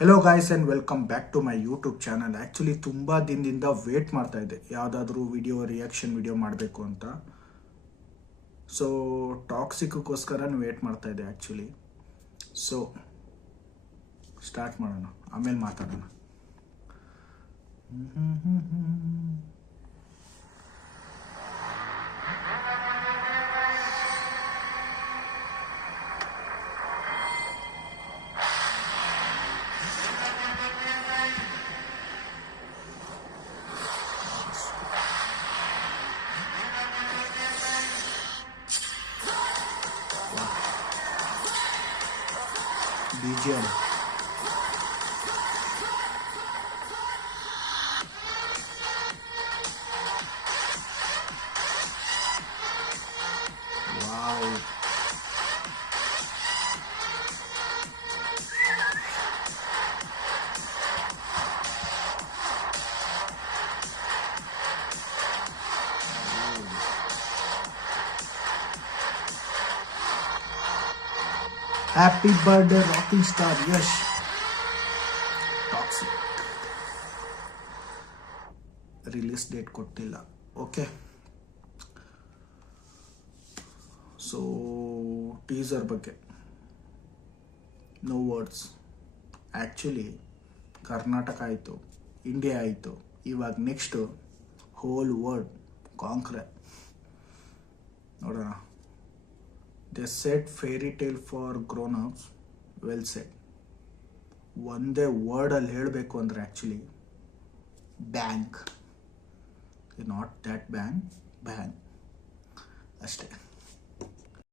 Hello guys and welcome back to my YouTube channel. Actually ತುಂಬ ದಿನದಿಂದ wait ಮಾಡ್ತಾ ಇದ್ದೆ ಯಾವುದಾದ್ರೂ ರಿಯಾಕ್ಷನ್ ವಿಡಿಯೋ ಮಾಡಬೇಕು ಅಂತ. ಸೊ ಟಾಕ್ಸಿಕ್ಕೋಸ್ಕರ ವೇಟ್ ಮಾಡ್ತಾ ಇದ್ದೆ ಆ್ಯಕ್ಚುಲಿ. ಸೊ ಸ್ಟಾರ್ಟ್ ಮಾಡೋಣ, ಆಮೇಲೆ ಮಾತಾಡೋಣ. BGM. Wow. Happy birthday rocking star Yash. Toxic. Release date ಕೊಟ್ಟಿಲ್ಲ. ಓಕೆ, ಸೊ ಟೀಸರ್ ಬಗ್ಗೆ ನೋ ವರ್ಡ್ಸ್. ಆ್ಯಕ್ಚುಲಿ ಕರ್ನಾಟಕ ಆಯಿತು, ಇಂಡಿಯಾ ಆಯಿತು, ಇವಾಗ ನೆಕ್ಸ್ಟು ಹೋಲ್ ವರ್ಲ್ಡ್ ಕಾಂಕ್ರೆ ನೋಡೋಣ. They said fairy tale for grown ups, well said. ಒಂದೇ ವರ್ಡಲ್ಲಿ ಹೇಳಬೇಕು ಅಂದರೆ actually bank, not that bank, bank ಅಷ್ಟೇ.